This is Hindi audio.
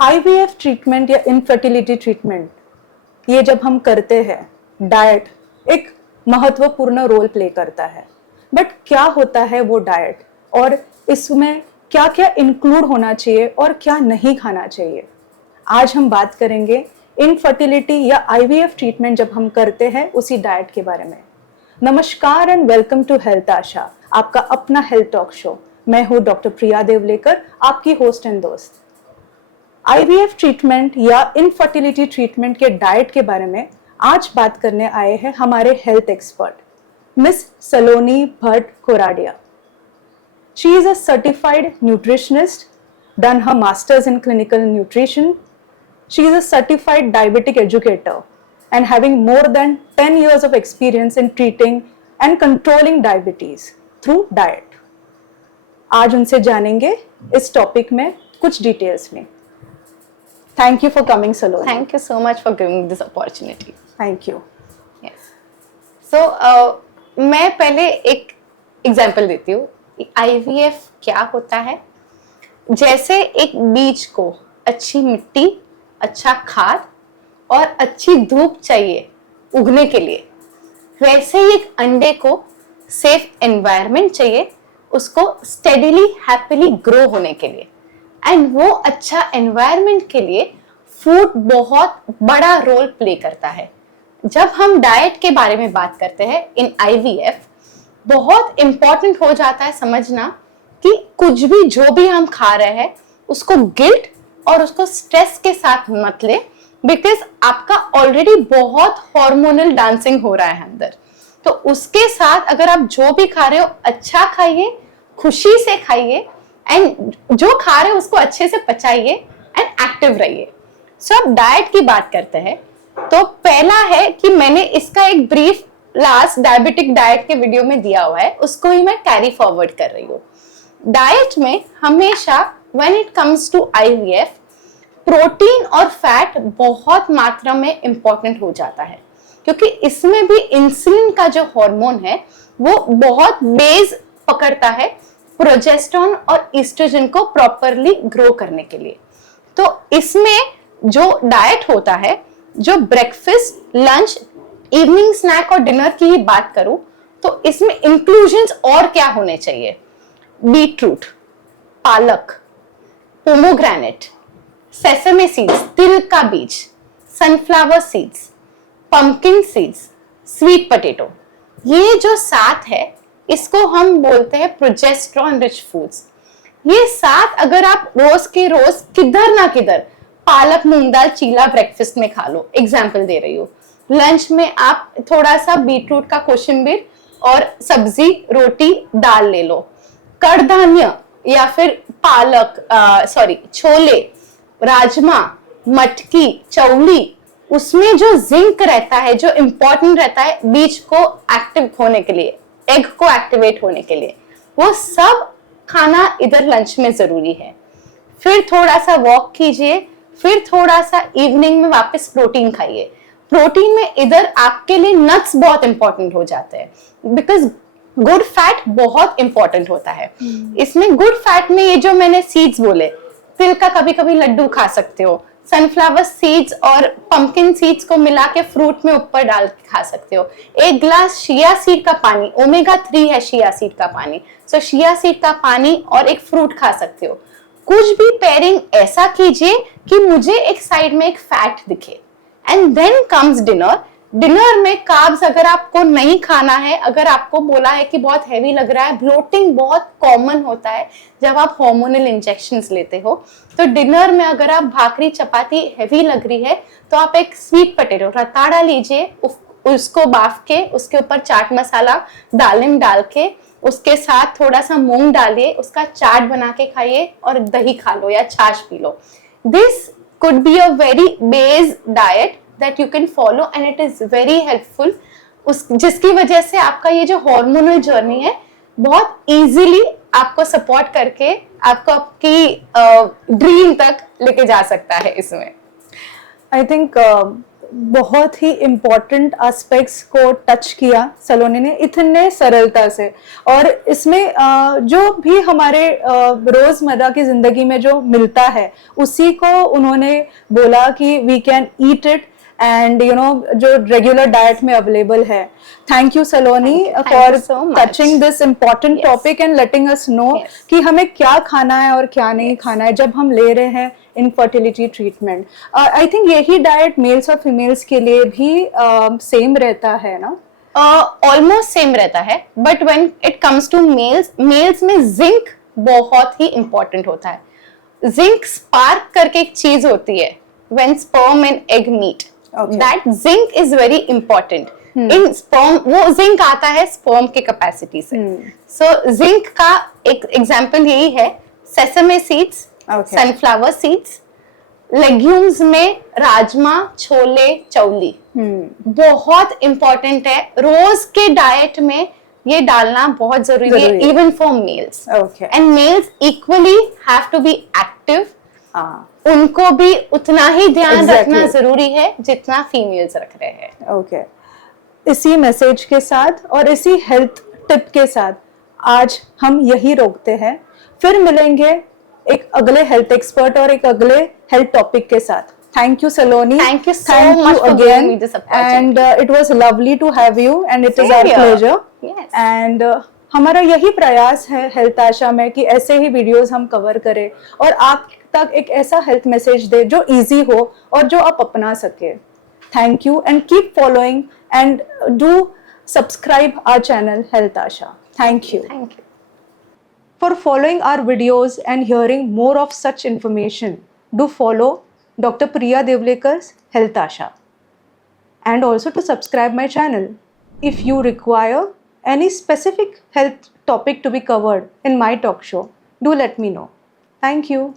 आईवीएफ ट्रीटमेंट या इनफर्टिलिटी ट्रीटमेंट, ये जब हम करते हैं, डाइट एक महत्वपूर्ण रोल प्ले करता है। बट क्या होता है वो डाइट, और इसमें क्या क्या इंक्लूड होना चाहिए और क्या नहीं खाना चाहिए, आज हम बात करेंगे इनफर्टिलिटी या आईवीएफ ट्रीटमेंट जब हम करते हैं उसी डाइट के बारे में। नमस्कार एंड वेलकम टू हेल्थ आशा, आपका अपना हेल्थ टॉक शो। मैं हूँ डॉक्टर प्रिया देवलेकर, आपकी होस्ट एंड दोस्त। आईवीएफ ट्रीटमेंट या इनफर्टिलिटी ट्रीटमेंट के डाइट के बारे में आज बात करने आए हैं हमारे health expert miss Saloni Bhatt Coradia. She is a certified nutritionist, done her masters in clinical nutrition. She is a certified diabetic educator and having more than 10 years of experience in treating and controlling diabetes through diet. आज उनसे जानेंगे इस टॉपिक में कुछ डिटेल्स में। Thank you for coming, Saloni. Thank you so much for giving me this opportunity. Thank you. Yes. So, मैं पहले एक एग्जाम्पल देती हूँ। IVF क्या होता है? जैसे एक बीज को अच्छी मिट्टी, अच्छा खाद और अच्छी धूप चाहिए उगने के लिए, वैसे ही एक अंडे को सेफ एनवायरनमेंट चाहिए उसको स्टेडीली हैप्पीली ग्रो होने के लिए। एंड वो अच्छा एनवायरनमेंट के लिए फूड बहुत बड़ा रोल प्ले करता है। जब हम डाइट के बारे में बात करते हैं इन आईवीएफ, बहुत इंपॉर्टेंट हो जाता है समझना कि कुछ भी जो भी हम खा रहे हैं उसको गिल्ट और उसको स्ट्रेस के साथ मत ले, बिकॉज आपका ऑलरेडी बहुत हार्मोनल डांसिंग हो रहा है अंदर। तो उसके साथ अगर आप जो भी खा रहे हो अच्छा खाइए, खुशी से खाइए, एंड जो खा रहे हो उसको अच्छे से पचाइए एंड एक्टिव रहिए। सो अब डाइट की बात करते हैं। तो पहला है कि मैंने इसका एक ब्रीफ लास्ट डायबिटिक डाइट के वीडियो में दिया हुआ है, उसको ही मैं कैरी फॉरवर्ड कर रही हूँ। डाइट में हमेशा when it comes to IVF, protein और फैट बहुत मात्रा में इंपॉर्टेंट हो जाता है, क्योंकि इसमें भी इंसुलिन का जो हार्मोन है वो बहुत बेस पकड़ता है प्रोजेस्टेरोन और ईस्ट्रोजन को प्रॉपरली ग्रो करने के लिए। तो इसमें जो डाइट होता है, जो ब्रेकफास्ट, लंच, इवनिंग स्नैक और डिनर की ही बात करूं तो इसमें इंक्लूजन्स और क्या होने चाहिए? बीटरूट, पालक, पोमोग्रेनेट, सेसमे सीड्स, तिल का बीज, sunflower seeds, pumpkin seeds, sweet potato, ये जो 7 है इसको हम बोलते हैं प्रोजेस्टेरोन रिच फूड्स। ये 7 अगर आप रोज के रोज किधर ना किधर पालक मूंग दाल चीला ब्रेकफास्ट में खा लो, एग्जाम्पल दे रही हूँ। लंच में आप थोड़ा सा बीटरूट का कोशिम्बीर और सब्जी रोटी दाल ले लो। कड़धान्य या फिर पालक छोले, राजमा, मटकी, चौली, उसमें जो जिंक रहता है, जो इंपॉर्टेंट रहता है बीज को एक्टिव होने के लिए, एग को एक्टिवेट होने के लिए, वो सब खाना इधर लंच में जरूरी है। फिर थोड़ा सा वॉक कीजिए, फिर थोड़ा सा इवनिंग में वापस प्रोटीन खाइए। प्रोटीन में इधर आपके लिए नट्स बहुत इंपॉर्टेंट हो जाते हैं, बिकॉज गुड फैट बहुत इंपॉर्टेंट होता है। इसमें गुड फैट में ये जो मैंने सीड्स बोले, तिल का कभी कभी लड्डू खा सकते हो, सनफ्लावर सीड्स और पंपकिन सीड्स को मिला के फ्रूट में ऊपर डाल के खा सकते हो। एक ग्लास शिया सीड का पानी, ओमेगा 3 है शिया सीड का पानी, सो शिया सीड का पानी और एक फ्रूट खा सकते हो। कुछ भी पेयरिंग ऐसा कीजिए कि मुझे एक साइड में एक फैट दिखे। And then comes dinner. Dinner में कार्ब्स अगर आपको नहीं खाना है, अगर आपको बोला है कि बहुत हैवी लग रहा है, ब्लोटिंग बहुत कॉमन होता है जब आप हार्मोनल इंजेक्शंस लेते हो, तो डिनर में अगर आप भाकरी चपाती हैवी लग रही है तो आप एक स्वीट पोटैटो रताड़ा लीजिए, उसको बाफ के उसके ऊपर चाट मसाला दालिम डाल के उसके साथ थोड़ा सा मूंग डालिए, उसका चाट बना के खाइए और दही खा लो या छाछ P low. This could be a very base diet that you can follow and it is very helpful, जिसकी वजह से आपका ये जो हार्मोनल जर्नी है बहुत इजीली आपको सपोर्ट करके आपको आपकी ड्रीम तक लेके जा सकता है। इसमें आई थिंक बहुत ही इम्पोर्टेंट एस्पेक्ट्स को टच किया सलोनी ने इतने सरलता से। और इसमें जो भी हमारे रोजमर्रा की जिंदगी में जो मिलता है उसी को उन्होंने बोला कि we can eat it, and you know जो रेगुलर डाइट में अवेलेबल है। Thank you Saloni Thank for you so much. Touching this important Yes. Topic and letting us know Yes. कि हमें क्या खाना है और क्या नहीं खाना है जब हम ले रहे हैं इनफर्टिलिटी ट्रीटमेंट। आई थिंक यही डाइट मेल्स और फीमेल्स के लिए भी सेम रहता है ना? ऑलमोस्ट सेम रहता है, but when it comes to males में जिंक बहुत ही इंपॉर्टेंट होता है। जिंक स्पार्क करके एक चीज होती है when sperm and egg meat, that zinc is very important in sperm. वो जिंक आता है स्पर्म के कैपेसिटी से। सो जिंक का एक एग्जांपल यही है, sesame seeds, sunflower seeds, legumes में राजमा, छोले, चौली बहुत इंपॉर्टेंट है। रोज के डाइट में ये डालना बहुत जरूरी है, even for males. And males equally have to be active. उनको भी उतना ही ध्यान रखना जरूरी है जितना फीमेल्स रख रहे हैं। ओके, इसी मैसेज के साथ और इसी हेल्थ टिप के साथ आज हम यही रोकते हैं। फिर मिलेंगे एक अगले हेल्थ एक्सपर्ट और एक अगले हेल्थ टॉपिक के साथ। Thank you, Saloni. Thank you so much for giving me this opportunity. And it was lovely to have you, and it is Same our here. pleasure. Yes. And हमारा यही प्रयास है हेल्थ आशा में कि ऐसे ही वीडियोस हम कवर करें और आप तक एक ऐसा हेल्थ मैसेज दे जो इजी हो और जो आप अपना सके। Thank you and keep following and do subscribe our channel Health Asha. Thank you. Thank you. For following our videos and hearing more of such information, do follow Dr. Priya Devlekar's Health Asha, and also to subscribe my channel. If you require any specific health topic to be covered in my talk show, do let me know. Thank you.